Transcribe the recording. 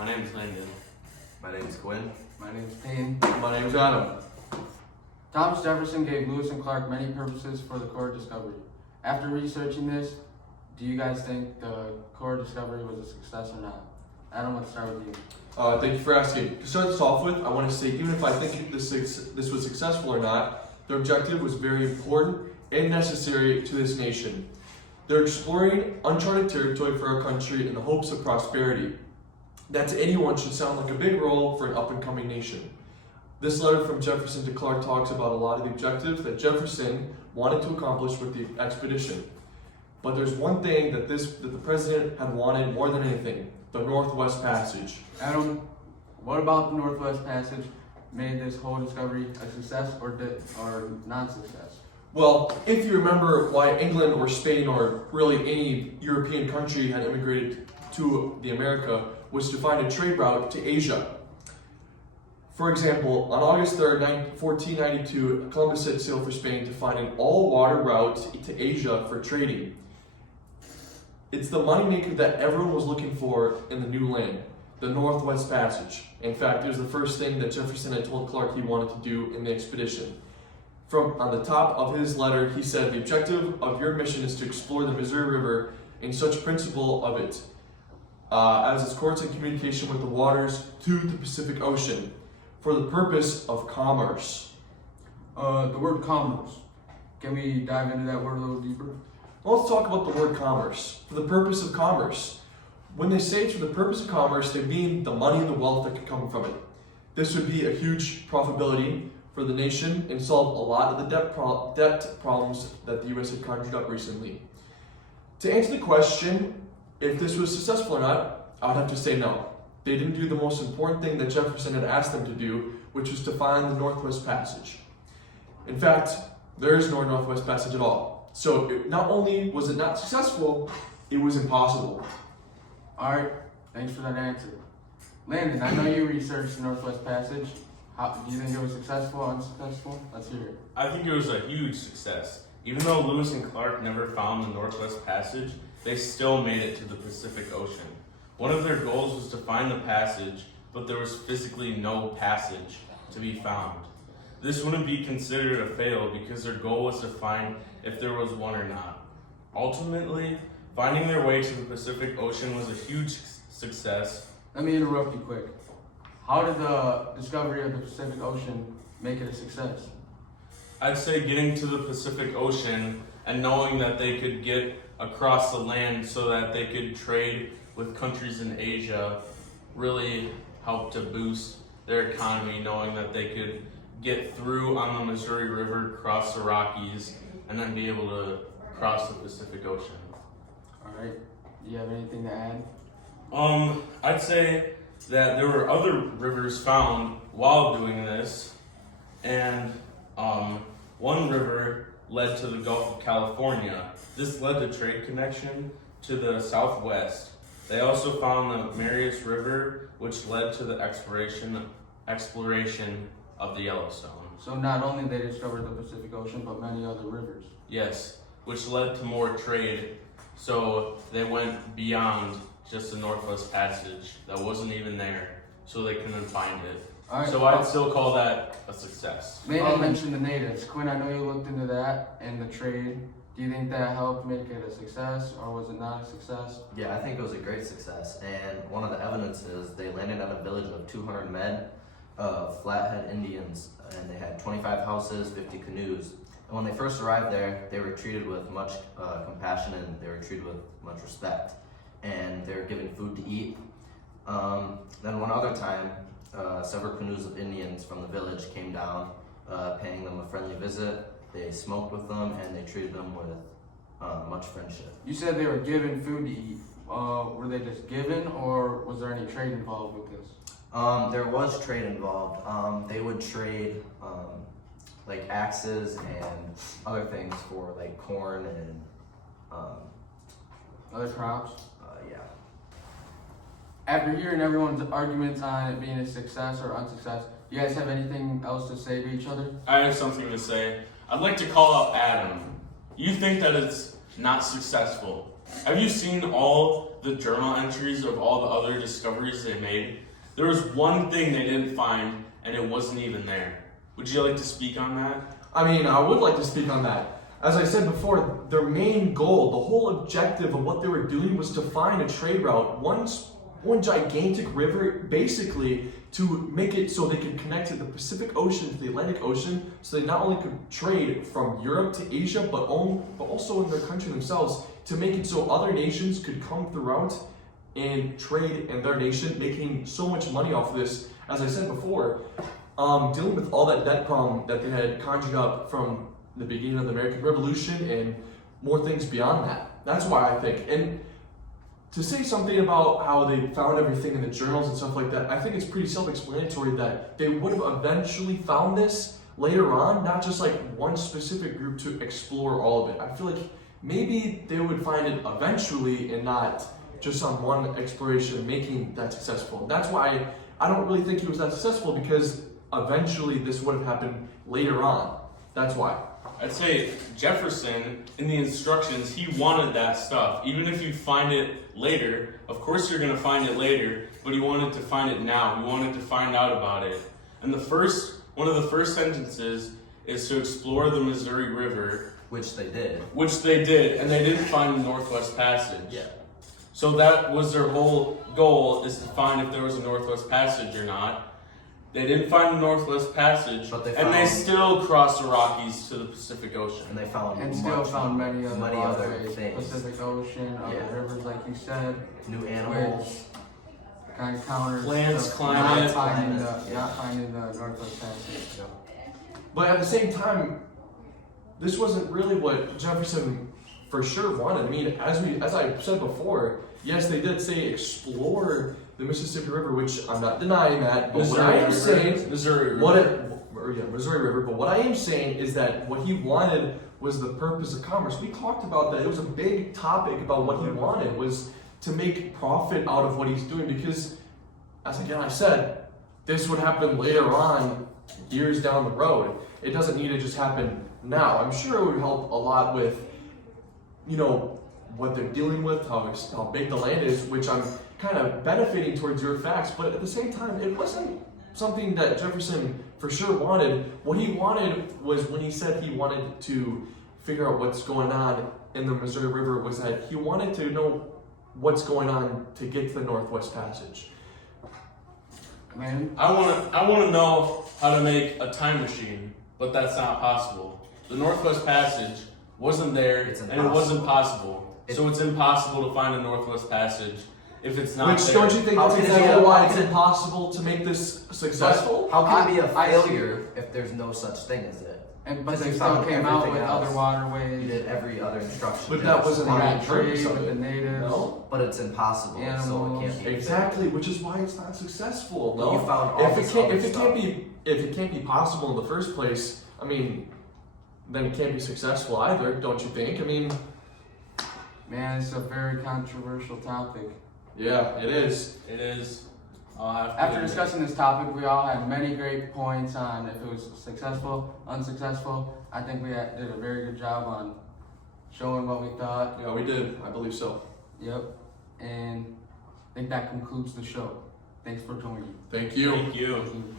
My name's Landon. My name's Quinn. My name is Payne. My name's Adam. Thomas Jefferson gave Lewis and Clark many purposes for the core discovery. After researching this, do you guys think the core discovery was a success or not? Adam, let's start with you. Thank you for asking. To start this off with, I want to say even if I think this was successful or not, their objective was very important and necessary to this nation. They're exploring uncharted territory for our country in the hopes of prosperity. That to anyone should sound like a big role for an up-and-coming nation. This letter from Jefferson to Clark talks about a lot of the objectives that Jefferson wanted to accomplish with the expedition. But there's one thing that the president had wanted more than anything, the Northwest Passage. Adam, what about the Northwest Passage made this whole discovery a success or non-success? Well, if you remember why England or Spain or really any European country had immigrated to the America was to find a trade route to Asia. For example, on August 3rd, 1492, Columbus set sail for Spain to find an all-water route to Asia for trading. It's the moneymaker that everyone was looking for in the new land, the Northwest Passage. In fact, it was the first thing that Jefferson had told Clark he wanted to do in the expedition. On the top of his letter, he said, "The objective of your mission is to explore the Missouri River in such principle of it, as its course in communication with the waters to the Pacific Ocean, for the purpose of commerce." The word commerce. Can we dive into that word a little deeper? Well, let's talk about the word commerce. For the purpose of commerce. When they say for the purpose of commerce, they mean the money and the wealth that could come from it. This would be a huge profitability for the nation and solve a lot of the debt problems that the U.S. had conjured up recently. To answer the question, if this was successful or not, I would have to say no. They didn't do the most important thing that Jefferson had asked them to do, which was to find the Northwest Passage. In fact, there is no Northwest Passage at all. So not only was it not successful, it was impossible. All right, thanks for that answer. Landon, I know you researched the Northwest Passage. Do you think it was successful or unsuccessful? Let's hear it. I think it was a huge success. Even though Lewis and Clark never found the Northwest Passage, they still made it to the Pacific Ocean. One of their goals was to find the passage, but there was physically no passage to be found. This wouldn't be considered a fail because their goal was to find if there was one or not. Ultimately, finding their way to the Pacific Ocean was a huge success. Let me interrupt you quick. How did the discovery of the Pacific Ocean make it a success? I'd say getting to the Pacific Ocean and knowing that they could get across the land so that they could trade with countries in Asia really helped to boost their economy, knowing that they could get through on the Missouri River, cross the Rockies, and then be able to cross the Pacific Ocean. All right, do you have anything to add? I'd say that there were other rivers found while doing this, and one river led to the Gulf of California. This led to trade connection to the southwest. They also found the Marias River, which led to the exploration of the Yellowstone. So not only they discovered the Pacific Ocean, but many other rivers. Yes, which led to more trade. So they went beyond just the Northwest Passage that wasn't even there, so they couldn't find it. All right, So I'd still call that a success. Landon mentioned the natives. Quinn, I know you looked into that and the trade. Do you think that helped make it a success, or was it not a success? Yeah, I think it was a great success. And one of the evidence is they landed at a village of 200 men of Flathead Indians, and they had 25 houses, 50 canoes. And when they first arrived there, they were treated with much compassion and they were treated with much respect. And they were given food to eat. Then one other time, several canoes of Indians from the village came down, paying them a friendly visit. They smoked with them and they treated them with much friendship. You said they were given food to eat. Were they just given, or was there any trade involved with this? There was trade involved. They would trade like axes and other things for like corn and Other crops? yeah. After hearing everyone's arguments on it being a success or unsuccess, do you guys have anything else to say to each other? I have something to say. I'd like to call out Adam. You think that it's not successful. Have you seen all the journal entries of all the other discoveries they made, there was one thing they didn't find, and it wasn't even there. Would you like to speak on that? I mean, I would like to speak on that. As I said before, their main goal, the whole objective of what they were doing was to find a trade route, one gigantic river, basically to make it so they could connect to the Pacific Ocean to the Atlantic Ocean, so they not only could trade from Europe to Asia, but also in their country themselves, to make it so other nations could come throughout and trade in their nation, making so much money off of this. As I said before, dealing with all that debt problem that they had conjured up from the beginning of the American Revolution and more things beyond that. That's why I think. And to say something about how they found everything in the journals and stuff like that, I think it's pretty self-explanatory that they would have eventually found this later on, not just like one specific group to explore all of it. I feel like maybe they would find it eventually and not just on one exploration making that successful. That's why I don't really think he was that successful, because eventually this would have happened later on. That's why. I'd say Jefferson, in the instructions, he wanted that stuff. Even if you find it later, of course you're going to find it later, but he wanted to find it now. He wanted to find out about it. And one of the first sentences is to explore the Missouri River, Which they did. and they didn't find the Northwest Passage. Yeah. So that was their whole goal, is to find if there was a Northwest Passage or not. They didn't find the Northwest Passage, But they and they found- still crossed the Rockies to the Pacific Ocean. And they found And still found many other other waterways, things. Pacific Ocean, other Yeah. rivers, like you said, New animals. kind of counters Plants, the climate. not finding Climate. the Northwest Passage. But at the same time, this wasn't really what Jefferson for sure wanted. I mean, as I said before, yes, they did say explore the Mississippi River, which I'm not denying that. But what I am saying, Missouri River. Missouri River. But what I am saying is that what he wanted was the purpose of commerce. We talked about that. It was a big topic about what he wanted was to make profit out of what he's doing, because, as again I said, this would happen later on, years down the road. It doesn't need to just happen now. I'm sure it would help a lot with, what they're dealing with, how big the land is, which I'm kind of benefiting towards your facts, but at the same time, it wasn't something that Jefferson for sure wanted. What he wanted was, when he said he wanted to figure out what's going on in the Missouri River, was that he wanted to know what's going on to get to the Northwest Passage. Man, I want to know how to make a time machine, but that's not possible. The Northwest Passage wasn't there, It's and it wasn't possible. It- So it's impossible to find a Northwest Passage if it's not Which, there. don't you think How that's can it exactly be a- why how it's can it- impossible to make this successful? How can it be a I see. failure if there's no such thing as it? but Because they you still found came out everything with else. other You waterways. did every other instruction. But that wasn't They the main got purpose trade of with the it. natives. No? But it's impossible, so it Animals. can't be. Exactly, which is why it's not successful. But No? you found all if this it can't, other if it stuff. can't be possible in the first place, I mean, then it can't be successful either, don't you think? I mean, Man, it's a very controversial topic. yeah, it is. It is. I'll have to After admit. discussing this topic, we all had many great points on if it was successful, unsuccessful. I think we did a very good job on showing what we thought. Yeah, we did. I believe so. Yep. And I think that concludes the show. Thanks for joining. Thank you. Thank you. Thank you.